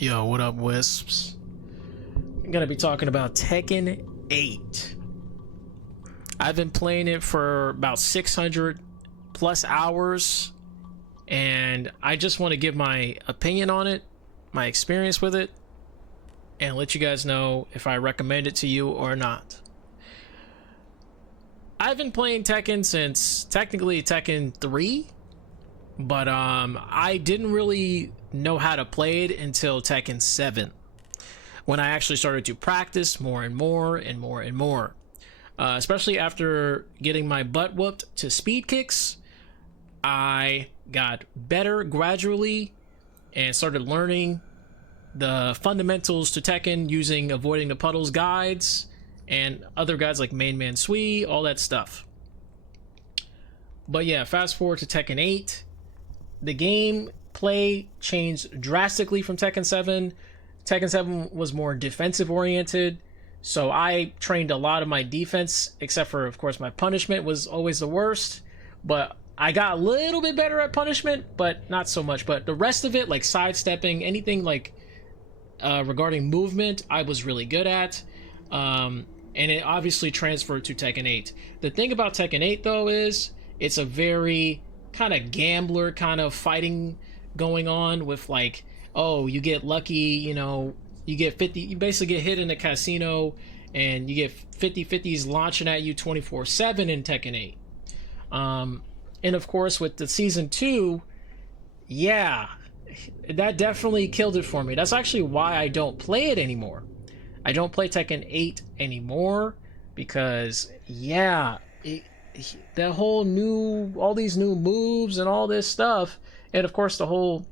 Yo, what up, Wisps? I'm gonna be talking about Tekken 8. I've been playing it for about 600 plus hours, and I just want to give my opinion on it, my experience with it, and let you guys know if I recommend it to you or not. I've been playing Tekken since technically Tekken 3, but I didn't really know how to play it until Tekken 7, when I actually started to practice more and more and more and more. Especially after getting my butt whooped to speed kicks, I got better gradually and started learning the fundamentals to Tekken using Avoiding the Puddles guides and other guides like Main Man Sui, all that stuff. But yeah, fast forward to Tekken 8. The gameplay changed drastically from Tekken 7. Tekken 7 was more defensive oriented, so I trained a lot of my defense, except for, of course, my punishment was always the worst. But I got a little bit better at punishment, but not so much. But the rest of it, like sidestepping, anything like regarding movement, I was really good at. And it obviously transferred to Tekken 8. The thing about Tekken 8, though, is it's a very kind of gambler kind of fighting going on with, like, oh, you get lucky, you know, you get 50, you basically get hit in a casino and you get 50-50s launching at you 24/7 in Tekken 8. And of course with the season 2, yeah, that definitely killed it for me. That's actually why I don't play it anymore. I don't play Tekken 8 anymore because, yeah, that whole new, all these new moves and all this stuff, and of course the whole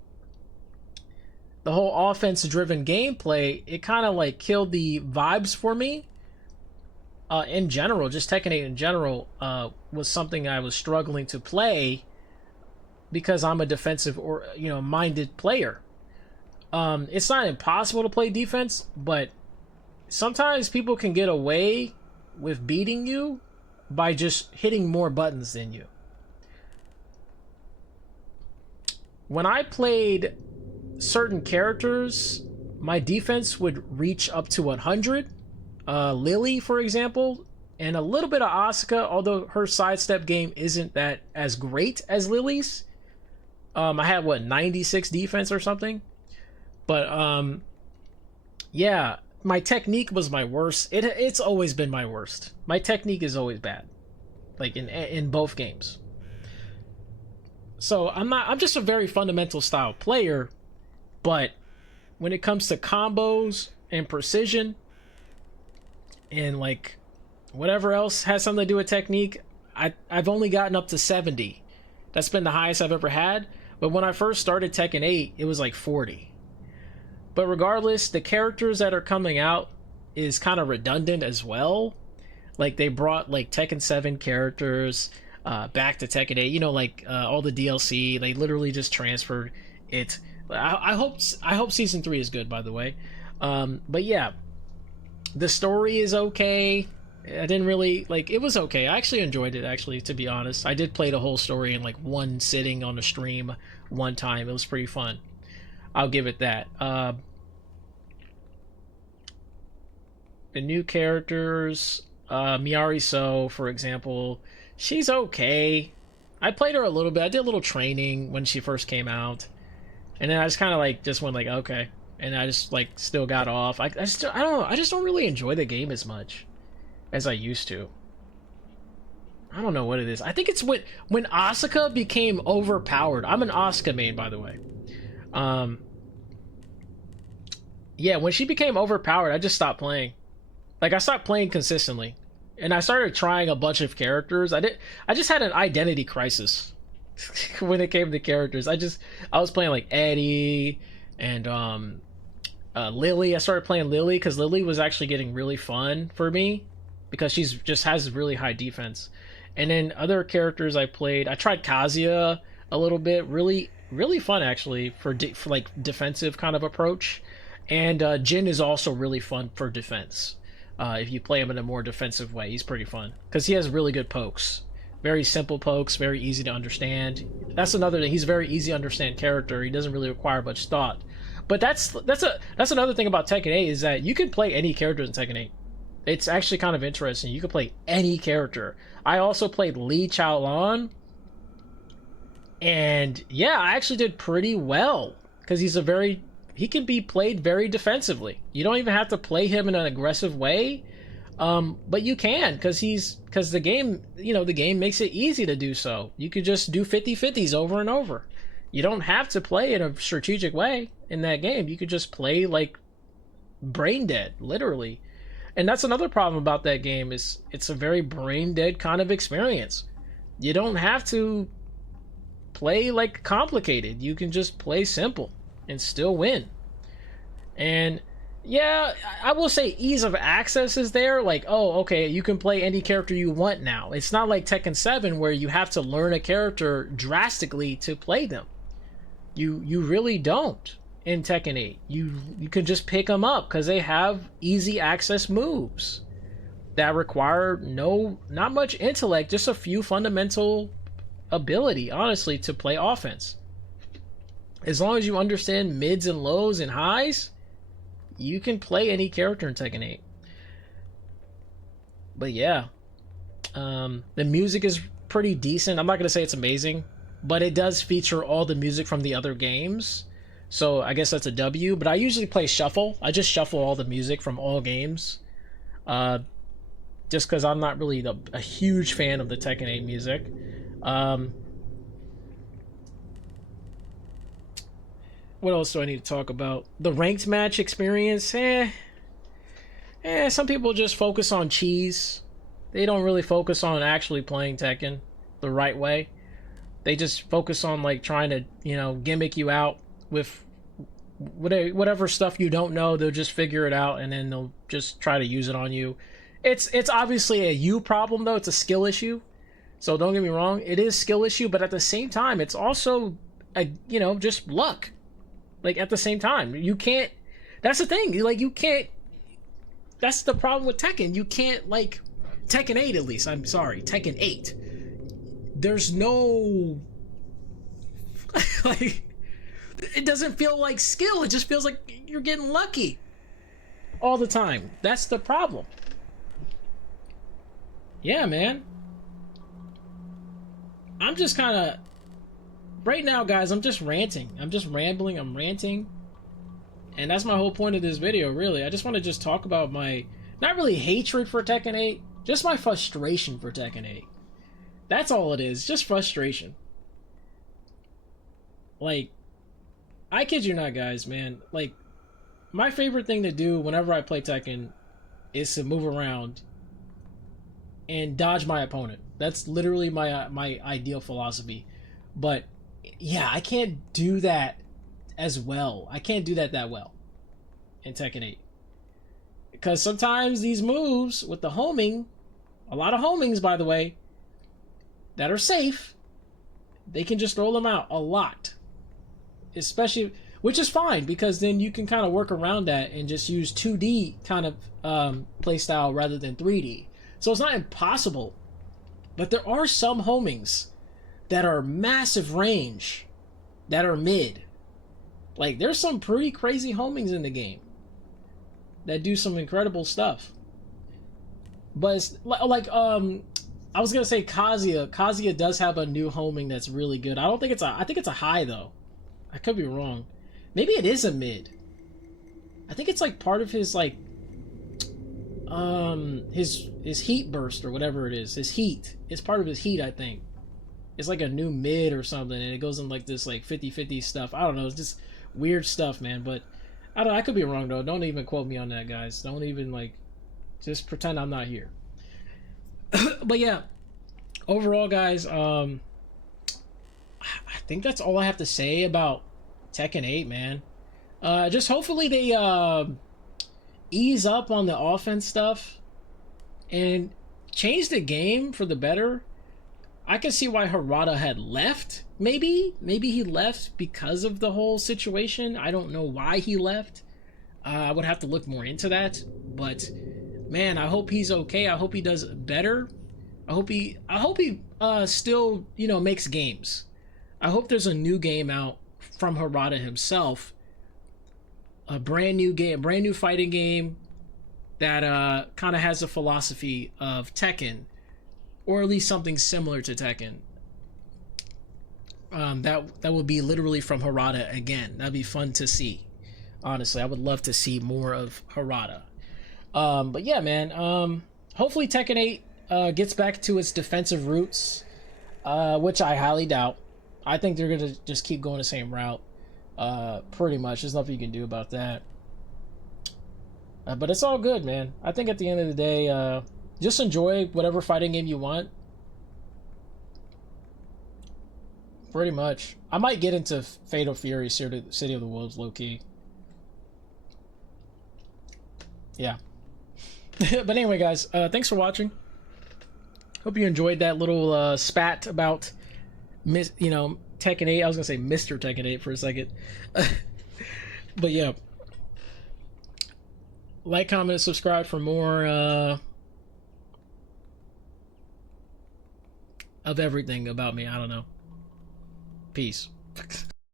offense driven gameplay, it kind of like killed the vibes for me. In general, just Tekken 8 in general was something I was struggling to play because I'm a defensive or minded player. It's not impossible to play defense, but sometimes people can get away with beating you by just hitting more buttons than you. When I played certain characters, my defense would reach up to 100. Lily, for example, and a little bit of Asuka, although her sidestep game isn't that as great as Lily's. I had 96 defense or something, but yeah, my technique was my worst. It's always been my worst. My technique is always bad, like in both games. So I'm just a very fundamental style player, but when it comes to combos and precision and like whatever else has something to do with technique, I've only gotten up to 70. That's been the highest I've ever had. But when I first started Tekken 8, it was like 40. But regardless, the characters that are coming out is kind of redundant as well. Like they brought like Tekken 7 characters back to Tekken 8. Like all the DLC, they literally just transferred it. I hope season 3 is good, by the way. But yeah, the story is okay. I didn't really like it. Was okay. I actually enjoyed it, actually, to be honest. I did play the whole story in like one sitting on a stream one time. It was pretty fun. I'll give it that. The new characters, Miari So, for example, she's okay. I played her a little bit. I did a little training when she first came out, and then I just kind of like just went like okay, and I just like still got off. I don't know. I just don't really enjoy the game as much as I used to. I don't know what it is. I think it's when Asuka became overpowered. I'm an Asuka main, by the way. Yeah, when she became overpowered, I just stopped playing. Like I stopped playing consistently, and I started trying a bunch of characters. I just had an identity crisis when it came to characters. I was playing like Eddie and Lily. I started playing Lily because Lily was actually getting really fun for me because she's just has really high defense. And then other characters I played, I tried Kazuya a little bit. Really, really fun actually for like defensive kind of approach. And Jin is also really fun for defense. If you play him in a more defensive way, he's pretty fun because he has really good pokes. Very simple pokes, very easy to understand. That's another thing. He's a very easy to understand character. He doesn't really require much thought. But that's another thing about Tekken 8 is that you can play any character in Tekken 8. It's actually kind of interesting. You can play any character. I also played Lee Chaolan, and yeah, I actually did pretty well because he can be played very defensively. You don't even have to play him in an aggressive way, but you can because the game, the game makes it easy to do so. You could just do 50-50s over and over. You don't have to play in a strategic way in that game. You could just play like brain dead, literally. And that's another problem about that game is it's a very brain dead kind of experience. You don't have to play like complicated. You can just play simple and still win. And yeah, I will say ease of access is there. Like, oh, okay, you can play any character you want now. It's not like Tekken 7 where you have to learn a character drastically to play them. You really don't in Tekken 8. You can just pick them up because they have easy access moves that require not much intellect, just a few fundamental ability, honestly, to play offense. As long as you understand mids and lows and highs, you can play any character in Tekken 8. But yeah, the music is pretty decent. I'm not gonna say it's amazing, but it does feature all the music from the other games, so I guess that's a W. But I usually play shuffle. I just shuffle all the music from all games, just because I'm not really a huge fan of the Tekken 8 music. What else do I need to talk about? The ranked match experience, some people just focus on cheese. They don't really focus on actually playing Tekken the right way. They just focus on like trying to, gimmick you out with whatever stuff you don't know. They'll just figure it out and then they'll just try to use it on you. It's obviously a you problem though. It's a skill issue. So don't get me wrong, it is skill issue, but at the same time, it's also just luck. Like at the same time, you can't. That's the thing. Like you can't. That's the problem with Tekken. You can't like Tekken 8 at least. I'm sorry, Tekken 8. There's no like. It doesn't feel like skill. It just feels like you're getting lucky all the time. That's the problem. Yeah, man. I'm just kind of right now, guys. I'm just ranting. I'm just rambling. I'm ranting, and that's my whole point of this video. Really, I just want to just talk about my not really hatred for Tekken 8, just my frustration for Tekken 8. That's all it is. Just frustration. Like, I kid you not, guys, man. Like, my favorite thing to do whenever I play Tekken is to move around and dodge my opponent. That's literally my ideal philosophy. But yeah, I can't do that as well. I can't do that well in Tekken 8. Because sometimes these moves with the homing, a lot of homings, by the way, that are safe, they can just throw them out a lot. Especially, which is fine, because then you can kind of work around that and just use 2D kind of playstyle rather than 3D. So it's not impossible, but there are some homings that are massive range, that are mid. Like, there's some pretty crazy homings in the game that do some incredible stuff. But it's like, I was gonna say Kazuya. Kazuya does have a new homing that's really good. I think it's a high though. I could be wrong. Maybe it is a mid. I think it's like part of his like his heat burst or whatever it is. His heat. It's part of his heat, I think. It's like a new mid or something, and it goes in like this like 50-50 stuff. I don't know. It's just weird stuff, man. But I could be wrong though. Don't even quote me on that, guys. Don't even like. Just pretend I'm not here. But yeah, overall, guys, I think that's all I have to say about Tekken 8, man. Just hopefully they ease up on the offense stuff and change the game for the better. I can see why Harada had left. Maybe he left because of the whole situation. I don't know why he left. I would have to look more into that. But man, I hope he's okay. I hope he does better. I hope he still, makes games. I hope there's a new game out from Harada himself a brand new game, brand new fighting game that kind of has the philosophy of Tekken, or at least something similar to Tekken. That would be literally from Harada again. That'd be fun to see. Honestly, I would love to see more of Harada. But yeah, man. Hopefully Tekken 8 gets back to its defensive roots, which I highly doubt. I think they're gonna just keep going the same route. Pretty much. There's nothing you can do about that. But it's all good, man. I think at the end of the day, just enjoy whatever fighting game you want. Pretty much. I might get into Fatal Fury, City of the Wolves, low-key. Yeah. But anyway, guys, thanks for watching. Hope you enjoyed that little spat about, Tekken 8. I was going to say Mr. Tekken 8 for a second. But yeah. Like, comment, and subscribe for more of everything about me. I don't know. Peace.